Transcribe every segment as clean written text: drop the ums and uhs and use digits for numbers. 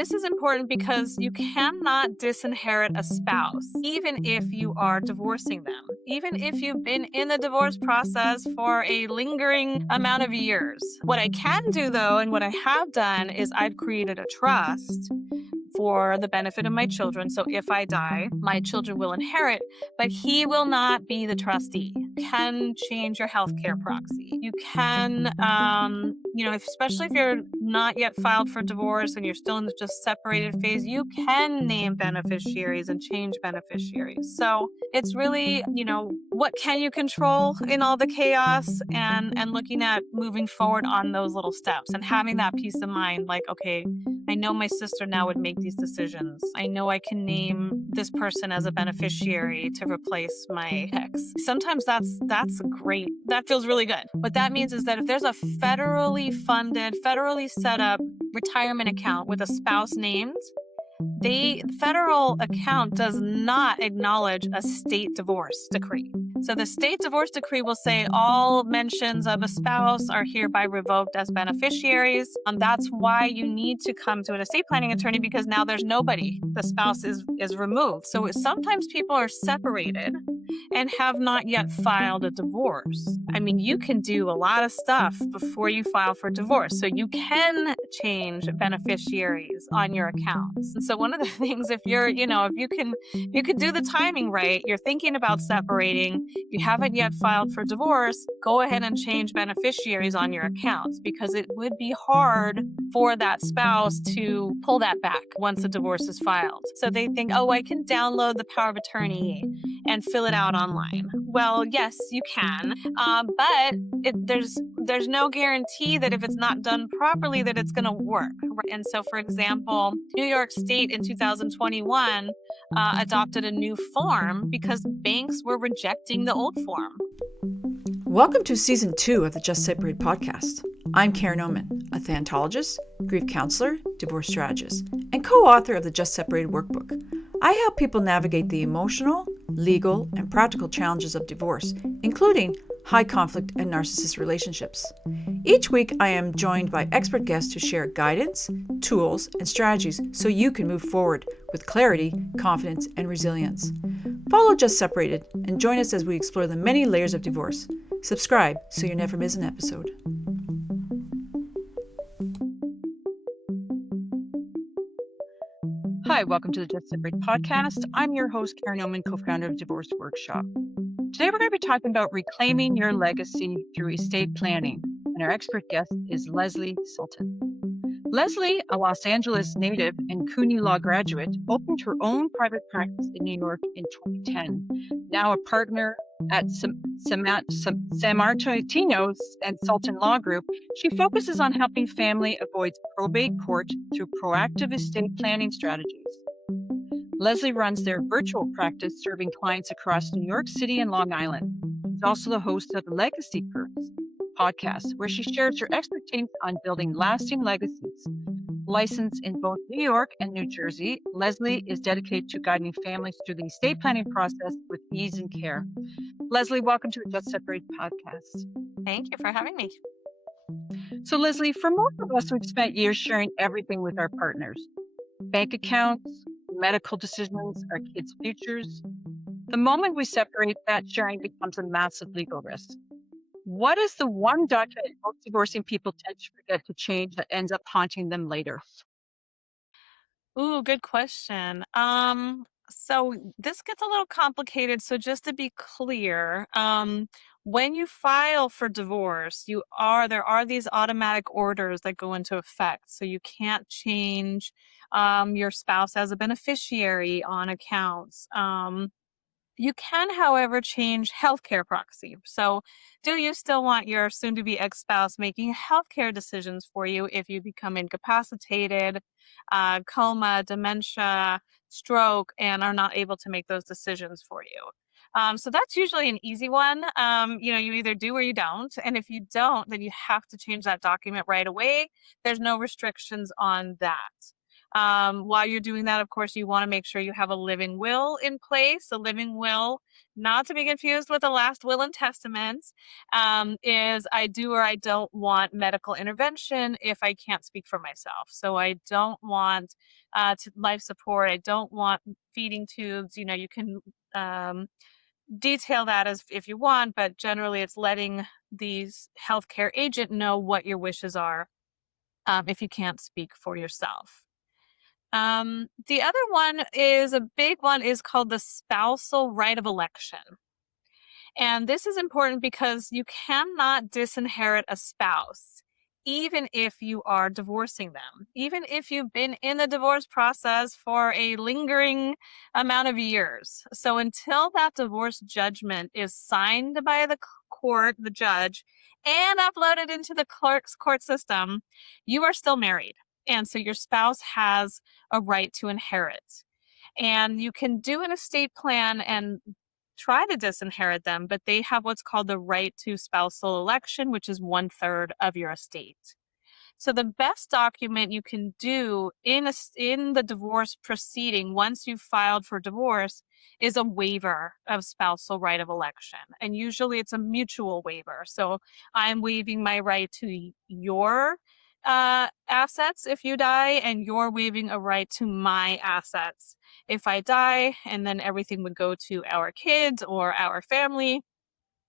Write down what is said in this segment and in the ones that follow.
this is important because you cannot disinherit a spouse, even if you are divorcing them, even if you've been in the divorce process for a lingering amount of years. What I can do, though, and what I have done, is I've created a trust for the benefit of my children. So if I die, my children will inherit, but he will not be the trustee. You can change your healthcare proxy. You can, especially if you're not yet filed for divorce and you're still in the just separated phase, you can name beneficiaries and change beneficiaries. So it's really, what can you control in all the chaos, and looking at moving forward on those little steps and having that peace of mind, like, okay, I know my sister now would make these decisions. I know I can name this person as a beneficiary to replace my ex. Sometimes that's great. That feels really good. What that means is that if there's a federally funded, federally set up retirement account with a spouse named, the federal account does not acknowledge a state divorce decree. So the state divorce decree will say all mentions of a spouse are hereby revoked as beneficiaries. That's why you need to come to an estate planning attorney, because now there's nobody. The spouse is removed. So sometimes people are separated and have not yet filed a divorce. I mean, you can do a lot of stuff before you file for divorce. So you can change beneficiaries on your accounts. And so one of the things, if you can do the timing right, you're thinking about separating, you haven't yet filed for divorce, go ahead and change beneficiaries on your accounts, because it would be hard for that spouse to pull that back once a divorce is filed. So they think, oh, I can download the power of attorney and fill it out online. Well, yes, you can, but there's no guarantee that if it's not done properly that it's going to work. And so, for example, New York State in 2021 adopted a new form because banks were rejecting the old form. Welcome to Season 2 of the Just Separated podcast. I'm Karen Oman, a thanatologist, grief counselor, divorce strategist, and co-author of the Just Separated workbook. I help people navigate the emotional, legal, and practical challenges of divorce, including high conflict and narcissist relationships. Each week, I am joined by expert guests who share guidance, tools, and strategies so you can move forward with clarity, confidence, and resilience. Follow Just Separated and join us as we explore the many layers of divorce. Subscribe so you never miss an episode. Hi, welcome to the Just Separated podcast. I'm your host, Karen Oman, co-founder of Divorce Workshop. Today, we're going to be talking about reclaiming your legacy through estate planning, and our expert guest is Leslie Sultan. Leslie, a Los Angeles native and CUNY law graduate, opened her own private practice in New York in 2010. Now a partner at Sammartino's and Sultan Law Group, she focuses on helping family avoid probate court through proactive estate planning strategies. Leslie runs their virtual practice, serving clients across New York City and Long Island. She's also the host of the Legacy Curse podcast, where she shares her expertise on building lasting legacies. Licensed in both New York and New Jersey, Leslie is dedicated to guiding families through the estate planning process with ease and care. Leslie, welcome to the Just Separated podcast. Thank you for having me. So, Leslie, for most of us, we've spent years sharing everything with our partners: bank accounts, medical decisions, our kids' futures. The moment we separate, that sharing becomes a massive legal risk. What is the one document most divorcing people tend to forget to change that ends up haunting them later? Ooh, good question. So this gets a little complicated. So just to be clear, when you file for divorce, there are these automatic orders that go into effect. So you can't change your spouse as a beneficiary on accounts. You can, however, change healthcare proxy. So do you still want your soon-to-be ex-spouse making healthcare decisions for you if you become incapacitated, coma, dementia, stroke, and are not able to make those decisions for you? So that's usually an easy one. You either do or you don't. And if you don't, then you have to change that document right away. There's no restrictions on that. While you're doing that, of course, you want to make sure you have a living will in place. A living will not to be confused with a last will and testament, is I do or I don't want medical intervention if I can't speak for myself. So I don't want life support. I don't want feeding tubes. You know, you can um, detail that as if you want, but generally it's letting these healthcare agent know what your wishes are if you can't speak for yourself. The other one is a big one is called the spousal right of election. And this is important because you cannot disinherit a spouse, even if you are divorcing them, even if you've been in the divorce process for a lingering amount of years. So until that divorce judgment is signed by the court, the judge, and uploaded into the clerk's court system, you are still married. And so your spouse has a right to inherit. And you can do an estate plan and try to disinherit them, but they have what's called the right to spousal election, which is one third of your estate. So the best document you can do in the divorce proceeding once you've filed for divorce is a waiver of spousal right of election. And usually it's a mutual waiver. So I'm waiving my right to your assets if you die, and you're waiving a right to my assets if I die, and then everything would go to our kids or our family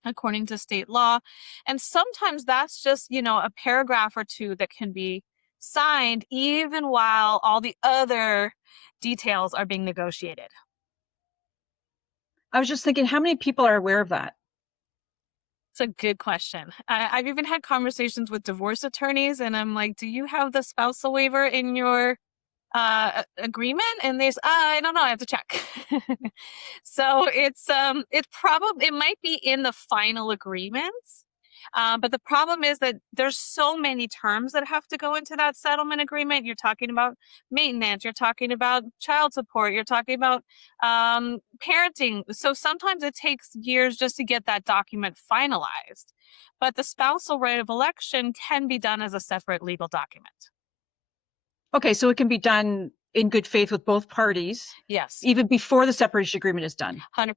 according to state law. And sometimes that's just, a paragraph or two that can be signed even while all the other details are being negotiated. I was just thinking, how many people are aware of that? It's a good question. I've even had conversations with divorce attorneys, and I'm like, do you have the spousal waiver in your agreement? And there's I don't know, I have to check. So it's probably it might be in the final agreements. But the problem is that there's so many terms that have to go into that settlement agreement. You're talking about maintenance, you're talking about child support, you're talking about parenting. So sometimes it takes years just to get that document finalized. But the spousal right of election can be done as a separate legal document. Okay, so it can be done in good faith with both parties, Yes, even before the separation agreement is done. 100%.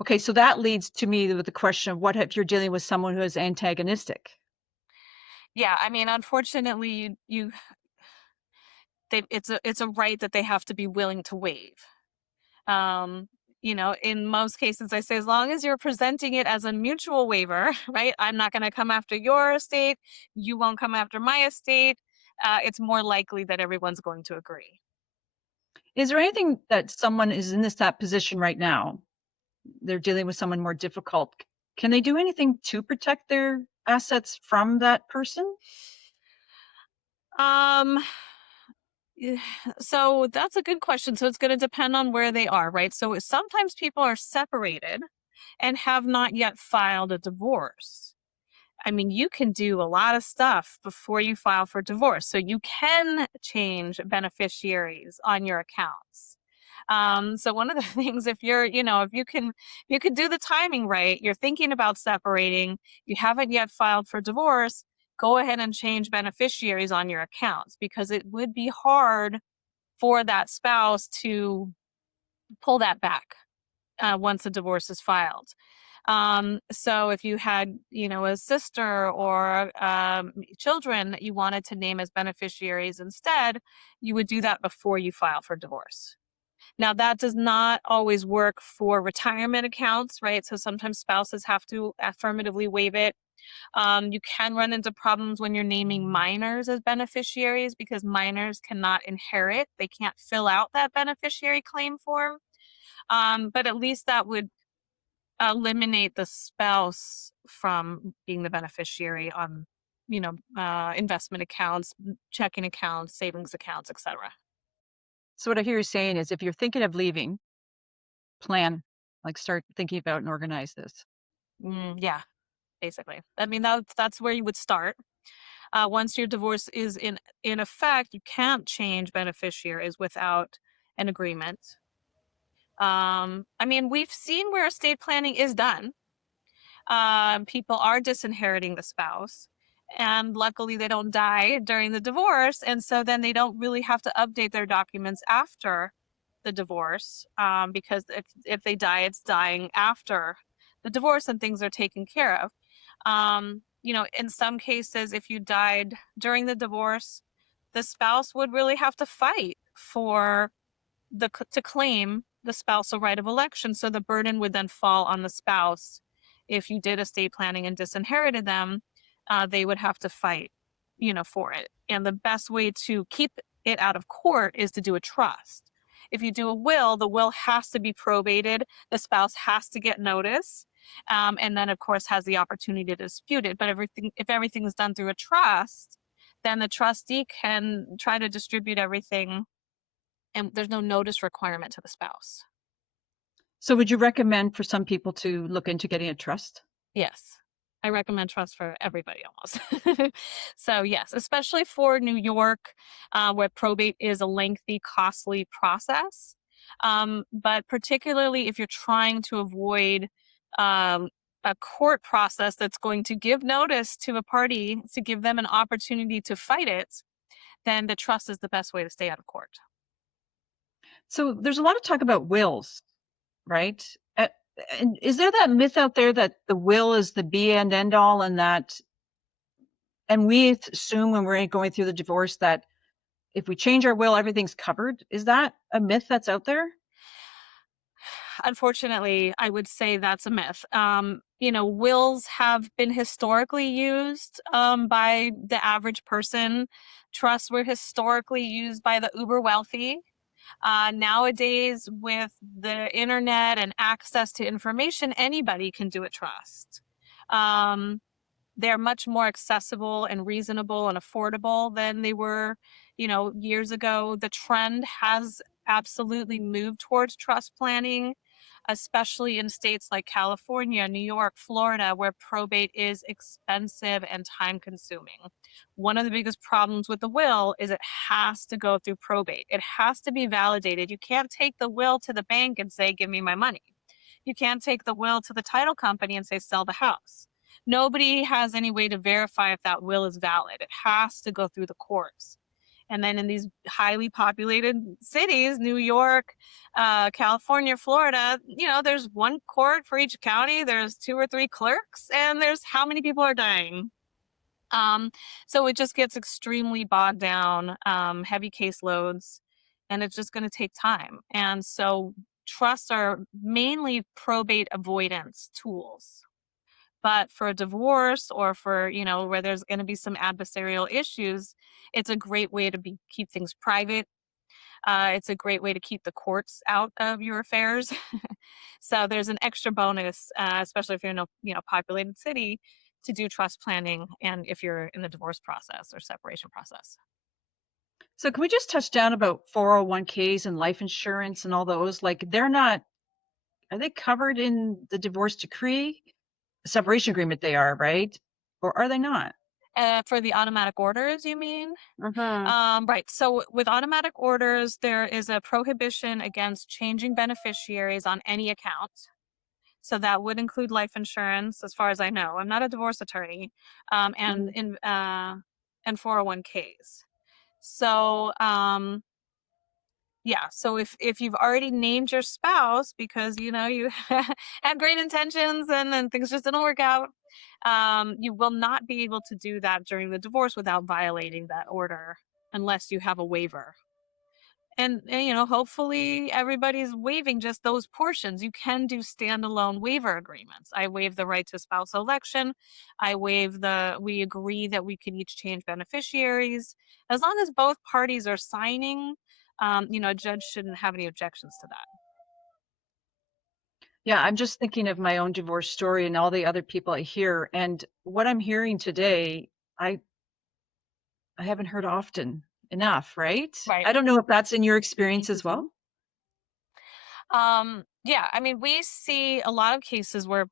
Okay, so that leads to me with the question of what if you're dealing with someone who is antagonistic? Yeah, I mean, unfortunately, it's a right that they have to be willing to waive. Um, in most cases, I say as long as you're presenting it as a mutual waiver, right? I'm not going to come after your estate. You won't come after my estate. It's more likely that everyone's going to agree. Is there anything that someone is in that position right now? They're dealing with someone more difficult. Can they do anything to protect their assets from that person? Um, yeah, so that's a good question. So it's going to depend on where they are, right? So sometimes people are separated and have not yet filed a divorce. I mean, you can do a lot of stuff before you file for divorce. So you can change beneficiaries on your accounts. So one of the things, if you're, if you could do the timing right, you're thinking about separating, you haven't yet filed for divorce, go ahead and change beneficiaries on your accounts, because it would be hard for that spouse to pull that back once a divorce is filed. So if you had, a sister or children that you wanted to name as beneficiaries instead, you would do that before you file for divorce. Now, that does not always work for retirement accounts, right? So sometimes spouses have to affirmatively waive it. You can run into problems when you're naming minors as beneficiaries, because minors cannot inherit. They can't fill out that beneficiary claim form. But at least that would eliminate the spouse from being the beneficiary on, investment accounts, checking accounts, savings accounts, etc. So what I hear you saying is if you're thinking of leaving, plan, like start thinking about and organize this. Yeah, basically. I mean, that's where you would start. Once your divorce is in effect, you can't change beneficiaries without an agreement. I mean, we've seen where estate planning is done. People are disinheriting the spouse, and luckily they don't die during the divorce, and so then they don't really have to update their documents after the divorce, because if they die, it's dying after the divorce and things are taken care of. In some cases, if you died during the divorce, the spouse would really have to fight for to claim the spousal right of election. So the burden would then fall on the spouse. If you did estate planning and disinherited them, they would have to fight, for it. And the best way to keep it out of court is to do a trust. If you do a will, the will has to be probated. The spouse has to get notice, and then of course has the opportunity to dispute it. But if everything is done through a trust, then the trustee can try to distribute everything and there's no notice requirement to the spouse. So would you recommend for some people to look into getting a trust? Yes. I recommend trust for everybody almost. So, yes, especially for New York, where probate is a lengthy, costly process. But particularly if you're trying to avoid um, a court process that's going to give notice to a party to give them an opportunity to fight it, then the trust is the best way to stay out of court. So there's a lot of talk about wills, right? Uh, and is there that myth out there that the will is the be and end all, and we assume when we're going through the divorce that if we change our will, everything's covered? Is that a myth that's out there? Unfortunately, I would say that's a myth. Wills have been historically used by the average person. Trusts were historically used by the uber wealthy. Nowadays, with the internet and access to information, anybody can do a trust. Um, they're much more accessible and reasonable and affordable than they were, years ago. The trend has absolutely moved towards trust planning, especially in states like California, New York, Florida, where probate is expensive and time consuming. One of the biggest problems with the will is it has to go through probate. It has to be validated. You can't take the will to the bank and say, give me my money. You can't take the will to the title company and say, sell the house. Nobody has any way to verify if that will is valid. It has to go through the courts. And then in these highly populated cities, New York, California, Florida, there's one court for each county. There's 2 or 3 clerks, and there's how many people are dying. Um, so it just gets extremely bogged down, heavy caseloads, and it's just going to take time. And so trusts are mainly probate avoidance tools. But for a divorce or for, where there's going to be some adversarial issues, it's a great way to keep things private. It's a great way to keep the courts out of your affairs. So there's an extra bonus, especially if you're in a populated city, to do trust planning, and if you're in the divorce process or separation process. So can we just touch down about 401ks and life insurance and all those? Like are they covered in the divorce decree? Separation agreement they are, right? Or are they not? For the automatic orders, you mean? Uh-huh. Right. So with automatic orders, there is a prohibition against changing beneficiaries on any account. So that would include life insurance, as far as I know. I'm not a divorce attorney, and Mhm. in and 401ks. So yeah. So if you've already named your spouse because you had great intentions and then things just didn't work out, you will not be able to do that during the divorce without violating that order unless you have a waiver. And hopefully everybody's waiving just those portions. You can do standalone waiver agreements. I waive the right to spouse election. We agree that we can each change beneficiaries. As long as both parties are signing, a judge shouldn't have any objections to that. Yeah, I'm just thinking of my own divorce story and all the other people I hear. And what I'm hearing today, I I haven't heard often enough, right? Right. I don't know if that's in your experience as well. Yeah, I mean, we see a lot of cases where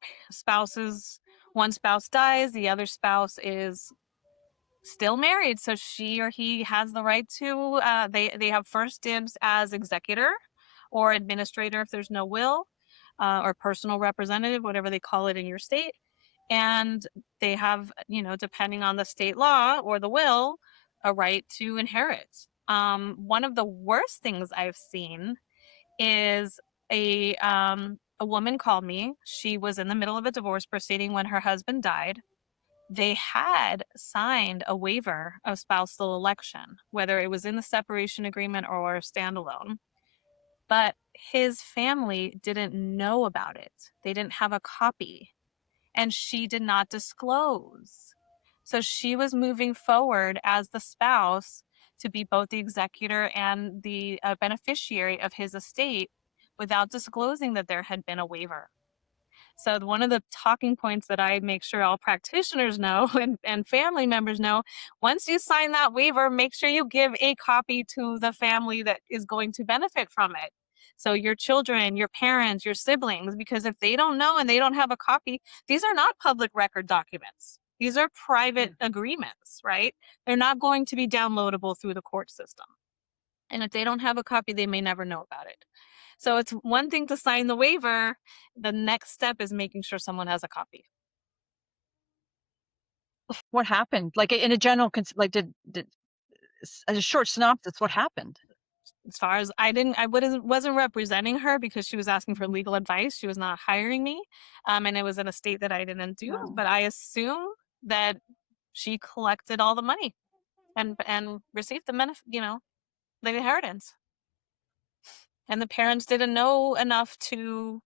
one spouse dies, the other spouse is still married, so she or he has the right to they have first dibs as executor or administrator if there's no will, or personal representative, whatever they call it in your state. And they have, depending on the state law or the will, a right to inherit. One of the worst things I've seen is a woman called me. She was in the middle of a divorce proceeding when her husband died. They had signed a waiver of spousal election, whether it was in the separation agreement or standalone. But his family didn't know about it. They didn't have a copy, and she did not disclose. So she was moving forward as the spouse to be both the executor and the beneficiary of his estate without disclosing that there had been a waiver. So one of the talking points that I make sure all practitioners know and family members know, once you sign that waiver, make sure you give a copy to the family that is going to benefit from it. So your children, your parents, your siblings, because if they don't know and they don't have a copy, these are not public record documents. These are private agreements, right? They're not going to be downloadable through the court system. And if they don't have a copy, they may never know about it. So it's one thing to sign the waiver. The next step is making sure someone has a copy. What happened? Like in a general, like did as a short synopsis, what happened? As far as I wasn't representing her because she was asking for legal advice. She was not hiring me, and it was in a state that I didn't do. No. But I assume that she collected all the money and received the the inheritance. And the parents didn't know enough to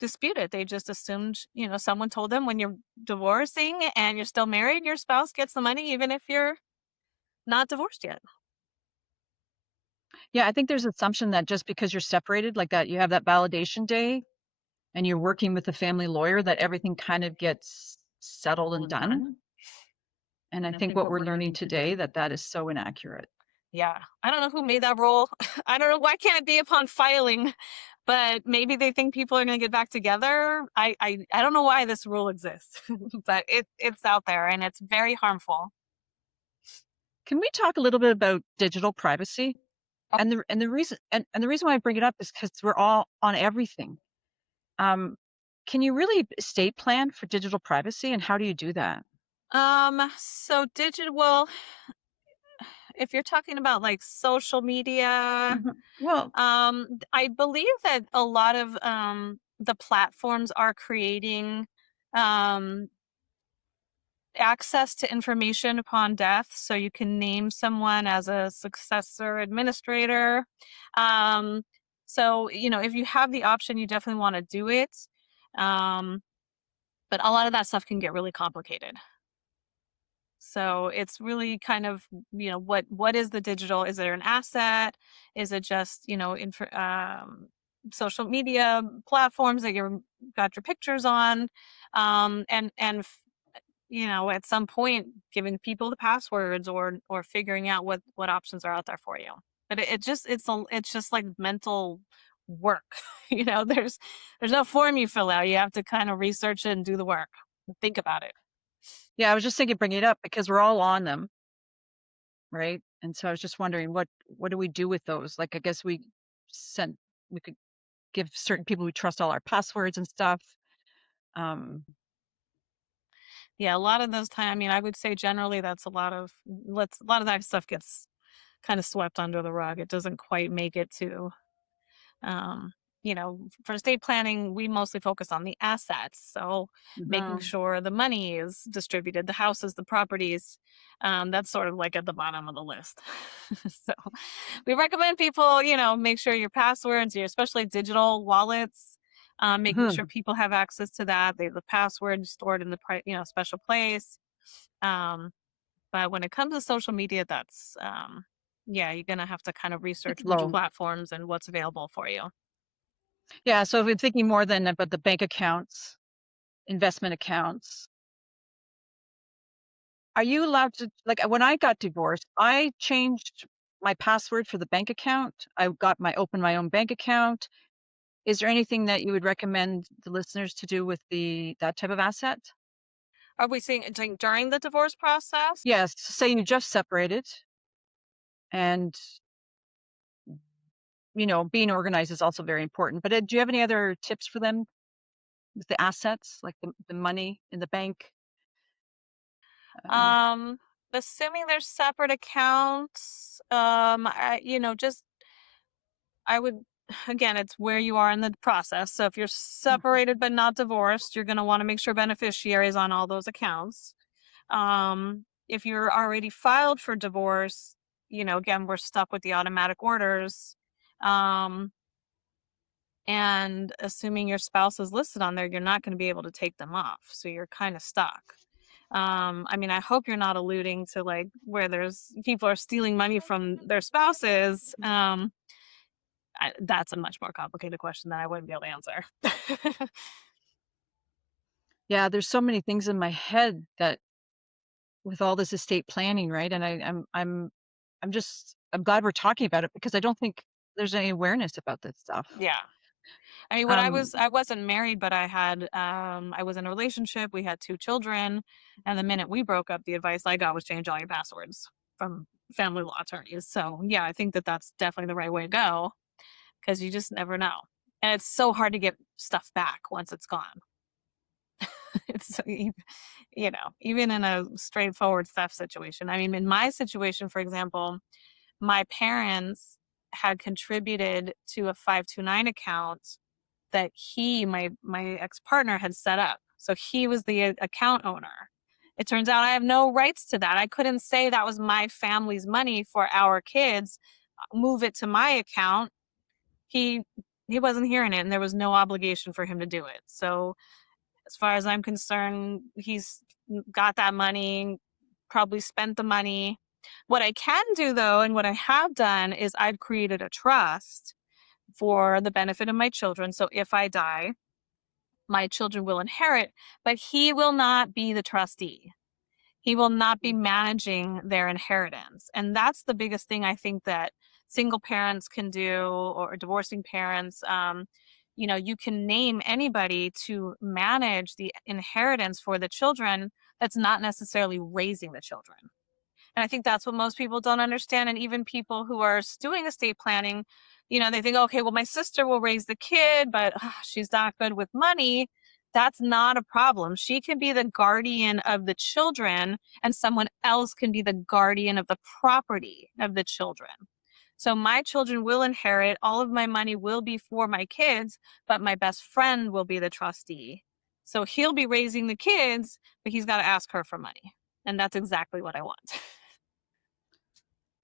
dispute it. They just assumed, someone told them when you're divorcing and you're still married, your spouse gets the money even if you're not divorced yet. Yeah, I think there's an assumption that just because you're separated like that, you have that validation day and you're working with a family lawyer, that everything kind of gets settled and done. And I think what we're learning today, that that is so inaccurate. Yeah. I don't know who made that rule. I don't know. Why can't it be upon filing? But maybe they think people are going to get back together. I don't know why this rule exists, but it's out there and it's very harmful. Can we talk a little bit about digital privacy? And the reason why I bring it up is because we're all on everything. Can you really estate plan for digital privacy, and how do you do that? So digital, well, if you're talking about like social media, Well, I believe that a lot of the platforms are creating um, access to information upon death. So you can name someone as a successor administrator. Um, so, if you have the option, you definitely want to do it. Um, but a lot of that stuff can get really complicated. So it's really kind of, what is the digital? Is there an asset? Is it just, social media platforms that you're got your pictures on? And at some point giving people the passwords or figuring out what options are out there for you. But it's just like mental work. There's no form you fill out. You have to kind of research it and do the work. Think about it. yeah, I was just thinking bring it up because we're all on them, right? And so I was just wondering what do we do with those? Like I guess send we could give certain people we trust all our passwords and stuff. Um, Yeah, a lot of those time, I mean, I would say generally that's a lot of that stuff gets kind of swept under the rug. It doesn't quite make it to um, for estate planning, we mostly focus on the assets. So making mhm. sure the money is distributed, the houses, the properties, that's sort of like at the bottom of the list. So we recommend people, make sure your passwords, your especially digital wallets, making sure Mhm. people have access to that. They have the password stored in the special place. Um, but when it comes to social media, that's yeah, you're gonna have to kind of research It's which low. platforms and what's available for you. Yeah, so if we're thinking more than about the bank accounts, investment accounts, are you allowed to, like when I got divorced, I changed my password for the bank account. I got open my own bank account. Is there anything that you would recommend the listeners to do with that type of asset? Are we seeing during the divorce process? Yes, say you just separated and being organized is also very important. But do you have any other tips for them with the assets, like the money in the bank? Uh, Um, Assuming there's separate accounts, just I would. again, it's where you are in the process. So if you're separated but not divorced, you're going to want to make sure beneficiaries on all those accounts. If you're already filed for divorce, again, we're stuck with the automatic orders. Um, and assuming your spouse is listed on there, you're not going to be able to take them off. So you're kind of stuck. I mean, I hope you're not alluding to like where there's people are stealing money from their spouses. That's a much more complicated question that I wouldn't be able to answer. Yeah, there's so many things in my head that with all this estate planning, right? And I'm glad we're talking about it because I don't think there's any awareness about this stuff. Yeah. I mean, when Um, I wasn't married, but I was in a relationship. We had two children, and the minute we broke up, the advice I got was change all your passwords from family law attorneys. So yeah, I think that that's definitely the right way to go because you just never know, and it's so hard to get stuff back once it's gone. It's even in a straightforward theft situation. I mean, in my situation, for example, my parents had contributed to a 529 account that my ex-partner had set up. So he was the account owner. It turns out I have no rights to that. I couldn't say that was my family's money for our kids, move it to my account. He he wasn't hearing it and there was no obligation for him to do it. So as far as I'm concerned, he's got that money, probably spent the money. What I can do though, and what I have done is I've created a trust for the benefit of my children. So if I die, my children will inherit, but he will not be the trustee. He will not be managing their inheritance. And that's the biggest thing I think that single parents can do or divorcing parents. You can name anybody to manage the inheritance for the children that's not necessarily raising the children. And I think that's what most people don't understand. And even people who are doing estate planning, they think, okay, well, my sister will raise the kid, but she's not good with money. That's not a problem. She can be the guardian of the children, and someone else can be the guardian of the property of the children. So my children will inherit, all of my money will be for my kids, but my best friend will be the trustee. So he'll be raising the kids, but he's got to ask her for money. And that's exactly what I want.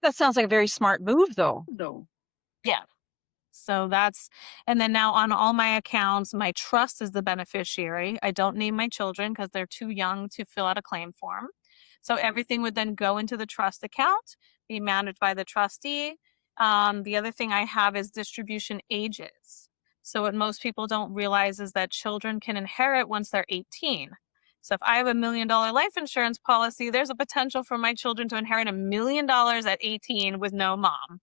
that sounds like a very smart move, though. No. Yeah. So and then now on all my accounts, my trust is the beneficiary. I don't name my children because they're too young to fill out a claim form. So everything would then go into the trust account, be managed by the trustee. The other thing I have is distribution ages. So what most people don't realize is that children can inherit once they're 18. So if I have $1 million life insurance policy, there's a potential for my children to inherit $1 million at 18 with no mom.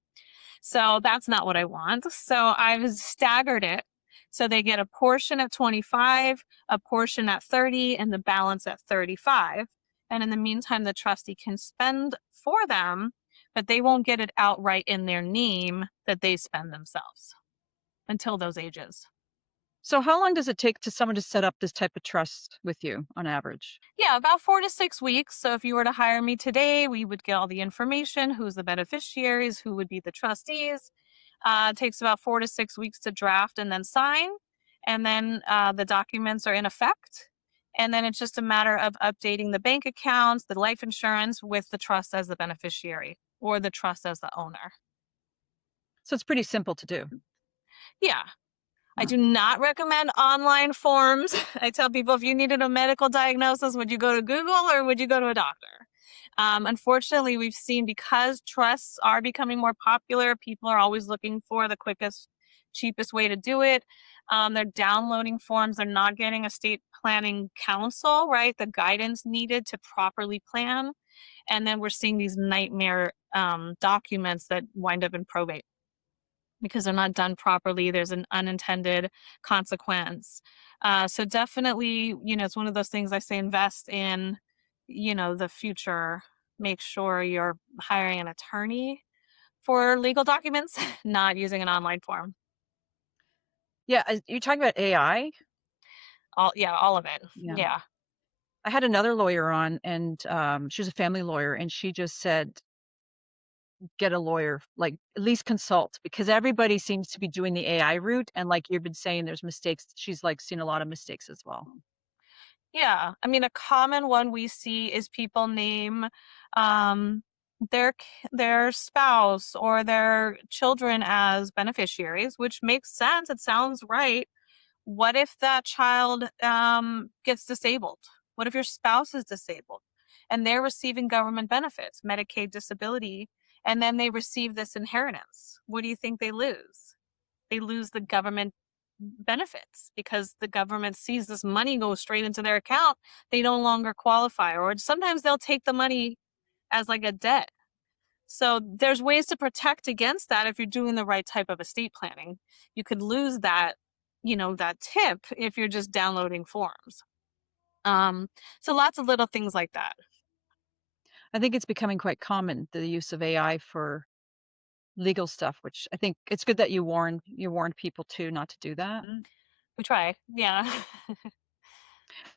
So that's not what I want. So I've staggered it. So they get a portion at 25, a portion at 30, and the balance at 35. And in the meantime, the trustee can spend for them, but they won't get it outright in their name that they spend themselves until those ages. So, how long does it take to someone to set up this type of trust with you on average? Yeah, about 4 to 6 weeks. So if you were to hire me today, we would get all the information, who's the beneficiaries, who would be the trustees. It takes about 4 to 6 weeks to draft and then sign. And then the documents are in effect. And then it's just a matter of updating the bank accounts, the life insurance with the trust as the beneficiary or the trust as the owner. So, it's pretty simple to do. Yeah. I Huh. do not recommend online forms. I tell people if you needed a medical diagnosis, would you go to Google or would you go to a doctor? Unfortunately, we've seen because trusts are becoming more popular, people are always looking for the quickest, cheapest way to do it. They're downloading forms, they're not getting estate planning counsel, right? The guidance needed to properly plan. And then we're seeing these nightmare documents that wind up in probate because they're not done properly. There's an unintended consequence. So definitely, it's one of those things I say invest in, the future. Make sure you're hiring an attorney for legal documents, not using an online form. Yeah, you're talking about AI? All of it. Yeah. Yeah. I had another lawyer on, and she was a family lawyer, and she just said get a lawyer, like at least consult, because everybody seems to be doing the AI route. And like you've been saying, there's mistakes. She's like seen a lot of mistakes as well. Yeah, I mean, a common one we see is people name um, their spouse or their children as beneficiaries, which makes sense. It sounds right. What if that child gets disabled? What if your spouse is disabled and they're receiving government benefits, Medicaid, disability, and then they receive this inheritance? What do you think they lose? They lose the government benefits because the government sees this money go straight into their account. They no longer qualify, or sometimes they'll take the money as like a debt. So there's ways to protect against that if you're doing the right type of estate planning. You could lose that, that tip if you're just downloading forms. Um, so lots of little things like that. I think it's becoming quite common, the use of AI for legal stuff, which I think it's good that you warned people too not to do that. We try, yeah.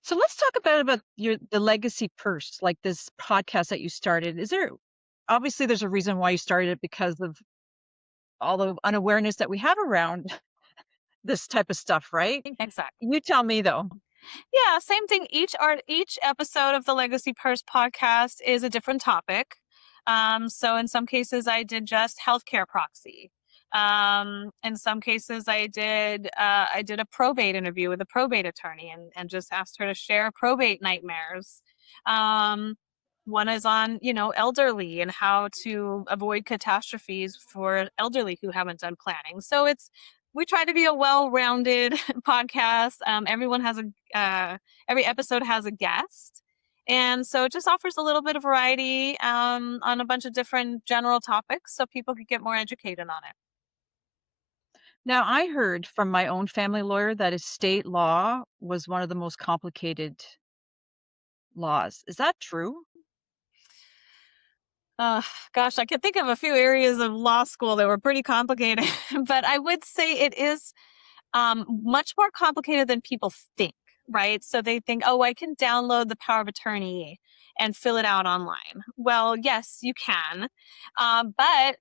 So let's talk about the legacy purse, like this podcast that you started. Is there obviously there's a reason why you started it because of all the unawareness that we have around this type of stuff, right? Exactly. You tell me though. Yeah, same thing. Each episode of the Legacy Purse podcast is a different topic. So in some cases I did just healthcare proxy. In some cases I did a probate interview with a probate attorney and just asked her to share probate nightmares. Um, One is on, elderly and how to avoid catastrophes for elderly who haven't done planning. So we try to be a well-rounded podcast. Every episode has a guest, and so it just offers a little bit of variety on a bunch of different general topics, so people could get more educated on it. Now, I heard from my own family lawyer that estate law was one of the most complicated laws. Is that true? Uh, Gosh, I can think of a few areas of law school that were pretty complicated, but I would say it is much more complicated than people think, right? So they think, oh, I can download the power of attorney and fill it out online. Well, yes, you can, but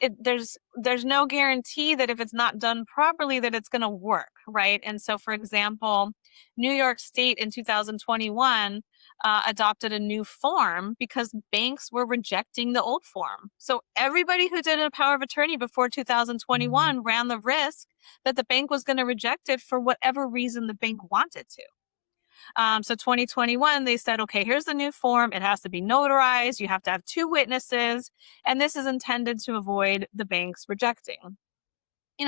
there's no guarantee that if it's not done properly that it's going to work, right? And so, for example, New York State in 2021 adopted a new form because banks were rejecting the old form. So everybody who did a power of attorney before 2021 ran the risk that the bank was going to reject it for whatever reason the bank wanted to. So 2021, they said, okay, here's the new form. It has to be notarized. You have to have two witnesses. And this is intended to avoid the banks rejecting.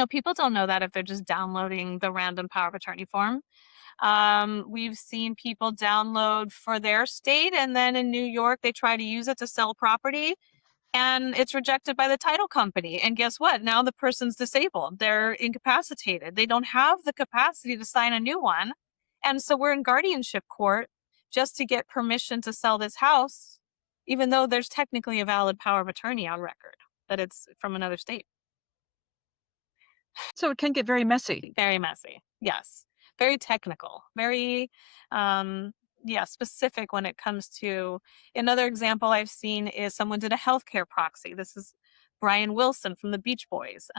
People don't know that if they're just downloading the random power of attorney form. We've seen people download for their state, and then in New York, they try to use it to sell property and it's rejected by the title company. And guess what? Now the person's disabled. They're incapacitated. They don't have the capacity to sign a new one. And so we're in guardianship court just to get permission to sell this house, even though there's technically a valid power of attorney on record that it's from another state. So it can get very messy. Very messy. Yes. Very technical. Very specific when it comes to another example I've seen is someone did a healthcare proxy. This is Brian Wilson from the Beach Boys.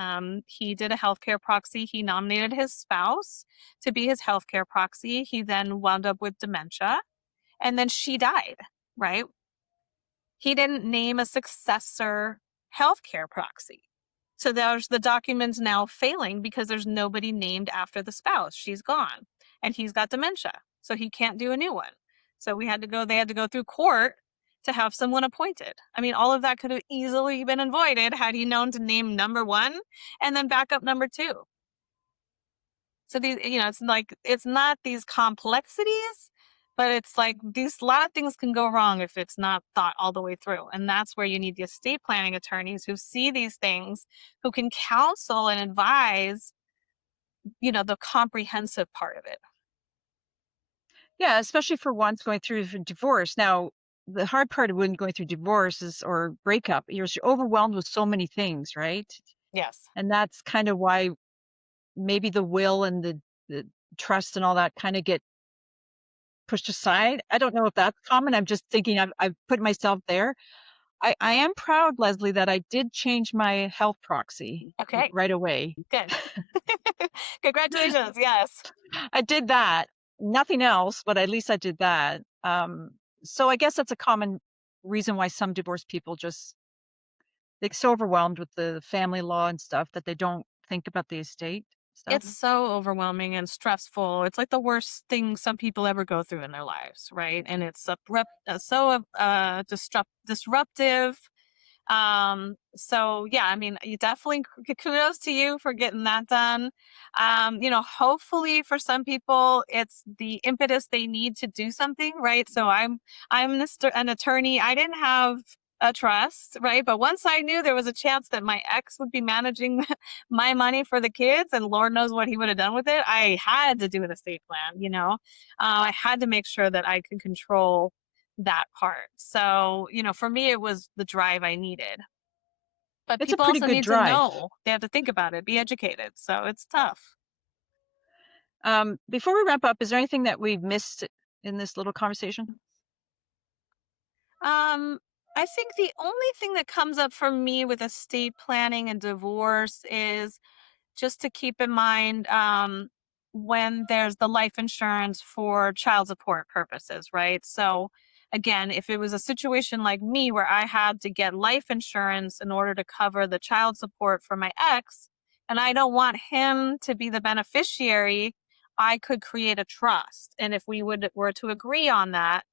He did a healthcare proxy. He nominated his spouse to be his healthcare proxy. He then wound up with dementia and then she died, right? He didn't name a successor healthcare proxy. So there's the documents now failing because there's nobody named after the spouse. She's gone and he's got dementia. So he can't do a new one. So they had to go through court to have someone appointed. I mean, all of that could have easily been avoided had he known to name number one and then backup number two. So it's not these complexities, but it's like a lot of things can go wrong if it's not thought all the way through. And that's where you need the estate planning attorneys who see these things, who can counsel and advise, the comprehensive part of it. Yeah, especially for ones going through a divorce. Now, the hard part of when going through divorce is or breakup, you're overwhelmed with so many things, right? Yes. And that's kind of why maybe the will and the trust and all that kind of get pushed aside. I don't know if that's common. I'm just thinking I've put myself there. I am proud, Leslie, that I did change my health proxy Okay, right away. good. Congratulations. Yes. I did that. Nothing else, but at least I did that. So I guess that's a common reason why some divorced people just they get so overwhelmed with the family law and stuff that they don't think about the estate stuff. It's so overwhelming and stressful. It's like the worst thing some people ever go through in their lives, right? And it's disruptive. So yeah, I mean, you definitely kudos to you for getting that done. Hopefully for some people it's the impetus they need to do something, right? So an attorney. I didn't have a trust, right? But once I knew there was a chance that my ex would be managing my money for the kids, and Lord knows what he would have done with it, I had to do an estate plan. I had to make sure that I could control that part. So, for me, it was the drive I needed. But It's a people pretty also good need to drive. know. They have to think about it, be educated. So it's tough. Before we wrap up, is there anything that we've missed in this little conversation? Um, I think the only thing that comes up for me with estate planning and divorce is just to keep in mind when there's the life insurance for child support purposes, right? So, again, if it was a situation like me where I had to get life insurance in order to cover the child support for my ex, and I don't want him to be the beneficiary, I could create a trust. And if were to agree on that,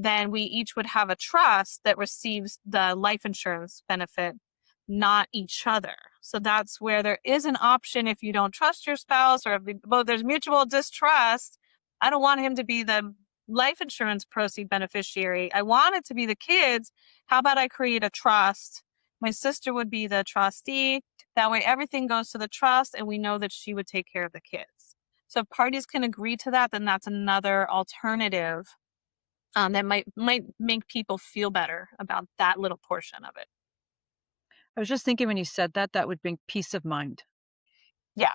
then we each would have a trust that receives the life insurance benefit, not each other. So that's where there is an option if you don't trust your spouse, or if there's mutual distrust. I don't want him to be the life insurance proceed beneficiary. I want it to be the kids. How about I create a trust? My sister would be the trustee. That way everything goes to the trust and we know that she would take care of the kids. So if parties can agree to that, then that's another alternative that might make people feel better about that little portion of it. I was just thinking when you said that, that would bring peace of mind. Yeah.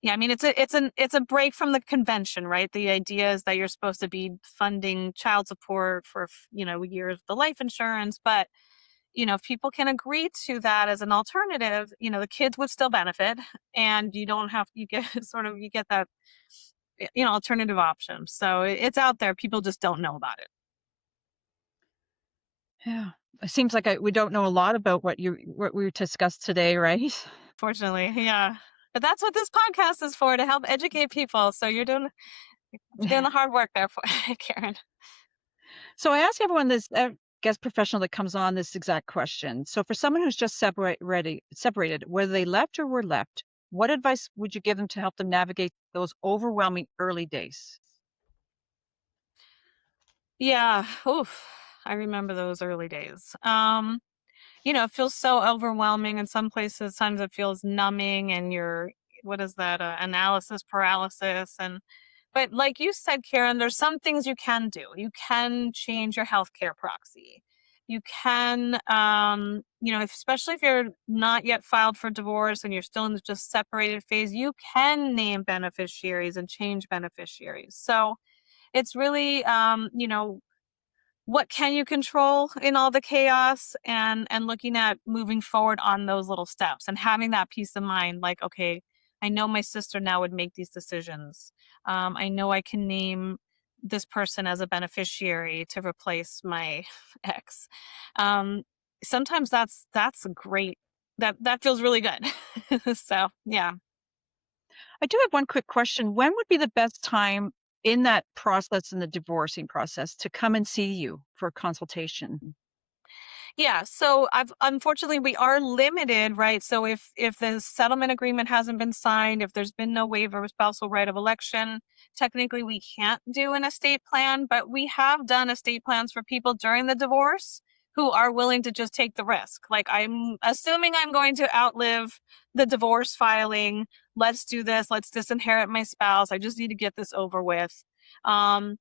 Yeah, I mean it's a break from the convention, right? The idea is that you're supposed to be funding child support for years of the life insurance, but if people can agree to that as an alternative, the kids would still benefit, and you don't have you get you get that alternative option. So it's out there. People just don't know about it. Yeah. It seems like we don't know a lot about what we discussed today, right? Fortunately, yeah. But that's what this podcast is for, to help educate people. So you're doing the hard work there for Karen. So I ask everyone this guest professional that comes on this exact question. So for someone who's just separated, whether they left or were left, what advice would you give them to help them navigate those overwhelming early days? Yeah. Oof. I remember those early days. It feels so overwhelming in some places. Times it feels numbing, and what is that, analysis paralysis. But like you said, Karen, there's some things you can do. You can change your healthcare proxy. You can, especially if you're not yet filed for divorce and you're still in the just separated phase, you can name beneficiaries and change beneficiaries. So it's really, what can you control in all the chaos, and looking at moving forward on those little steps and having that peace of mind, like, okay, I know my sister now would make these decisions. I know I can name this person as a beneficiary to replace my ex. um, Sometimes that's a great, that feels really good. So yeah. I do have one quick question. When would be the best time in that process, in the divorcing process, to come and see you for a consultation? Yeah, so unfortunately we are limited, right? So if the settlement agreement hasn't been signed, if there's been no waiver of spousal right of election, technically we can't do an estate plan, but we have done estate plans for people during the divorce who are willing to just take the risk. Like, I'm assuming I'm going to outlive the divorce filing. Let's do this. Let's disinherit my spouse. I just need to get this over with. Um,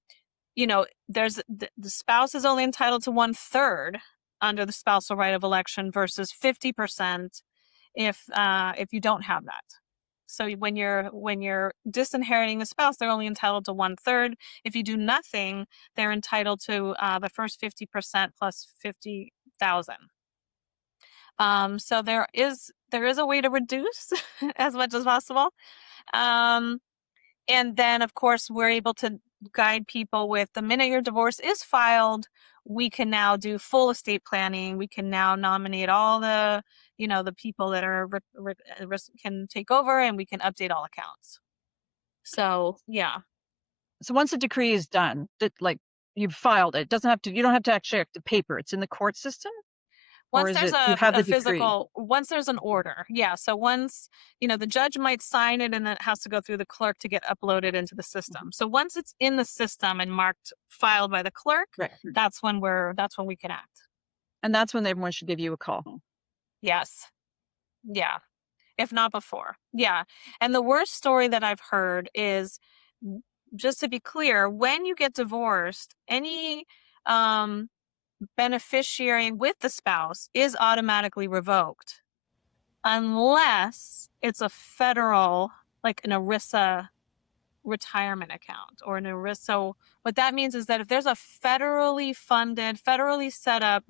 there's the spouse is only entitled to 1/3 under the spousal right of election versus 50% if you don't have that. So when you're disinheriting a spouse, they're only entitled to 1/3. If you do nothing, they're entitled to the first 50% plus 50 $100,000. So there is a way to reduce as much as possible. Um, and then, of course, we're able to guide people with the minute your divorce is filed, we can now do full estate planning. We can now nominate all the people that are can take over, and we can update all accounts. So, yeah. So once the decree is done, that like you've filed it, you don't have to actually act the paper. It's in the court system, or Once is there's it you have a the decree? physical, once there's an order, yeah. So once, the judge might sign it and then it has to go through the clerk to get uploaded into the Mhm. system. So once it's in the system and marked filed by the clerk, Right. that's when we can act. And that's when everyone should give you a call. Yes. Yeah. If not before. Yeah. And the worst story that I've heard is, just to be clear, when you get divorced, any um beneficiary with the spouse is automatically revoked unless it's a federal, like an ERISA retirement account or an ERISA. So what that means is that if there's a federally funded, federally set up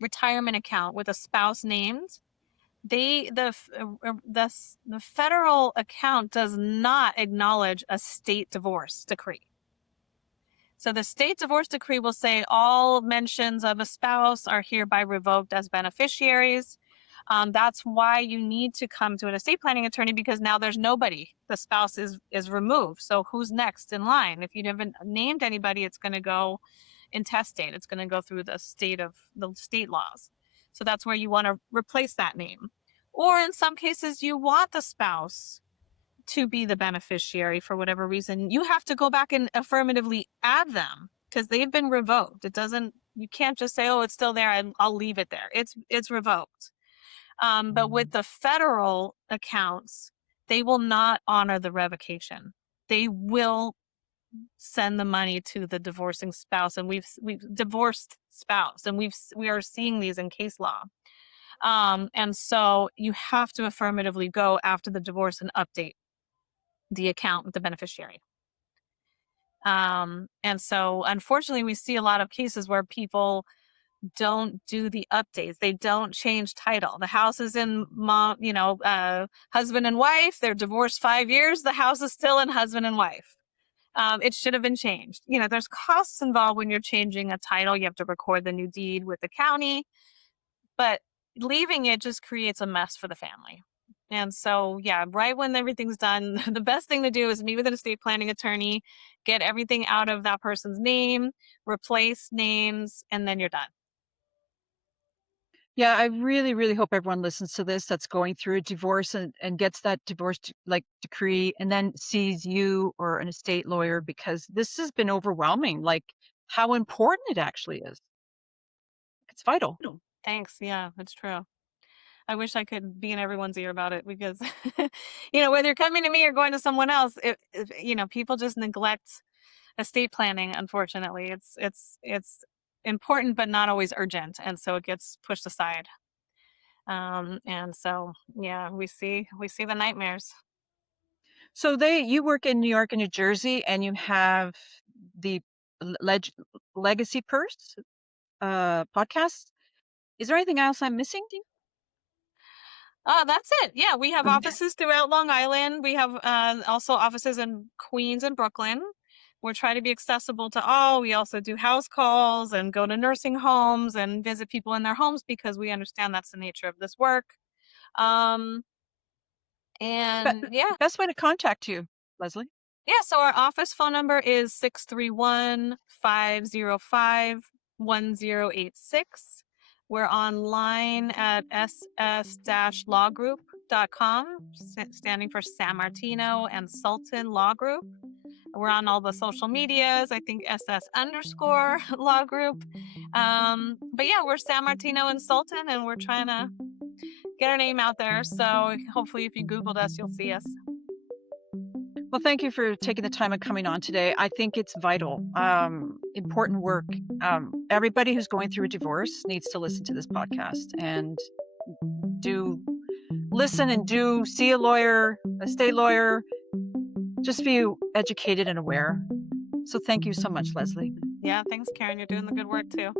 retirement account with a spouse named, the federal account does not acknowledge a state divorce decree. So the state divorce decree will say all mentions of a spouse are hereby revoked as beneficiaries. That's why you need to come to an estate planning attorney, because now there's nobody. The spouse is removed. So who's next in line? If you haven't named anybody, it's going to go intestate. It's going to go through the state laws. So that's where you want to replace that name. Or in some cases, you want the spouse to be the beneficiary for whatever reason. You have to go back and affirmatively add them because they've been revoked. You can't just say, oh, it's still there and I'll leave it there. It's revoked. But with the federal accounts, they will not honor the revocation. They will send the money to the divorcing spouse, and we've divorced spouse, and we are seeing these in case law. And so you have to affirmatively go after the divorce and update the account with the beneficiary. And so unfortunately, we see a lot of cases where people don't do the updates. They don't change title. The house is in husband and wife. They're divorced 5 years. The house is still in husband and wife. It should have been changed. There's costs involved when you're changing a title. You have to record the new deed with the county, but leaving it just creates a mess for the family. And so, yeah, right when everything's done, the best thing to do is meet with an estate planning attorney, get everything out of that person's name, replace names, and then you're done. Yeah, I really, really hope everyone listens to this that's going through a divorce and gets that divorce decree and then sees you or an estate lawyer, because this has been overwhelming, like how important it actually is. It's vital. Thanks. Yeah, that's true. I wish I could be in everyone's ear about it because, whether you're coming to me or going to someone else, people just neglect estate planning. Unfortunately, it's important, but not always urgent. And so it gets pushed aside. And so, yeah, we see the nightmares. So you work in New York and New Jersey, and you have the leg- Legacy Purse podcast. Is there anything else I'm missing? That's it. Yeah, we have offices throughout Long Island. We have also offices in Queens and Brooklyn. We're trying to be accessible to all. We also do house calls and go to nursing homes and visit people in their homes because we understand that's the nature of this work. Um, and yeah, Best way to contact you, Leslie? yeah. So our office phone number is 631-505-1086. We're online at ss-lawgroup.com, standing for San Martino and Sultan Law Group. We're on all the social medias. I think SS_law group. But yeah, we're San Martino and Sultan, and we're trying to get our name out there. So hopefully, if you Googled us, you'll see us. Well, thank you for taking the time and coming on today. I think it's vital, important work. Everybody who's going through a divorce needs to listen to this podcast and do listen and do see a lawyer, a state lawyer. Just be educated and aware. So thank you so much, Leslie. Yeah, thanks, Karen. You're doing the good work too.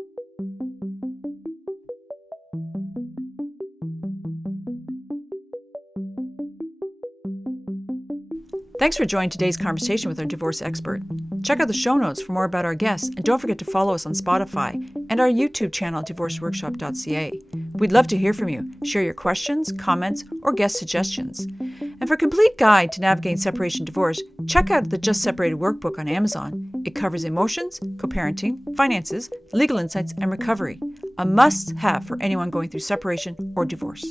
Thanks for joining today's conversation with our divorce expert. Check out the show notes for more about our guests, and don't forget to follow us on Spotify and our YouTube channel, divorceworkshop.ca. We'd love to hear from you. Share your questions, comments, or guest suggestions. And for a complete guide to navigating separation and divorce, check out the Just Separated workbook on Amazon. It covers emotions, co-parenting, finances, legal insights, and recovery. A must-have for anyone going through separation or divorce.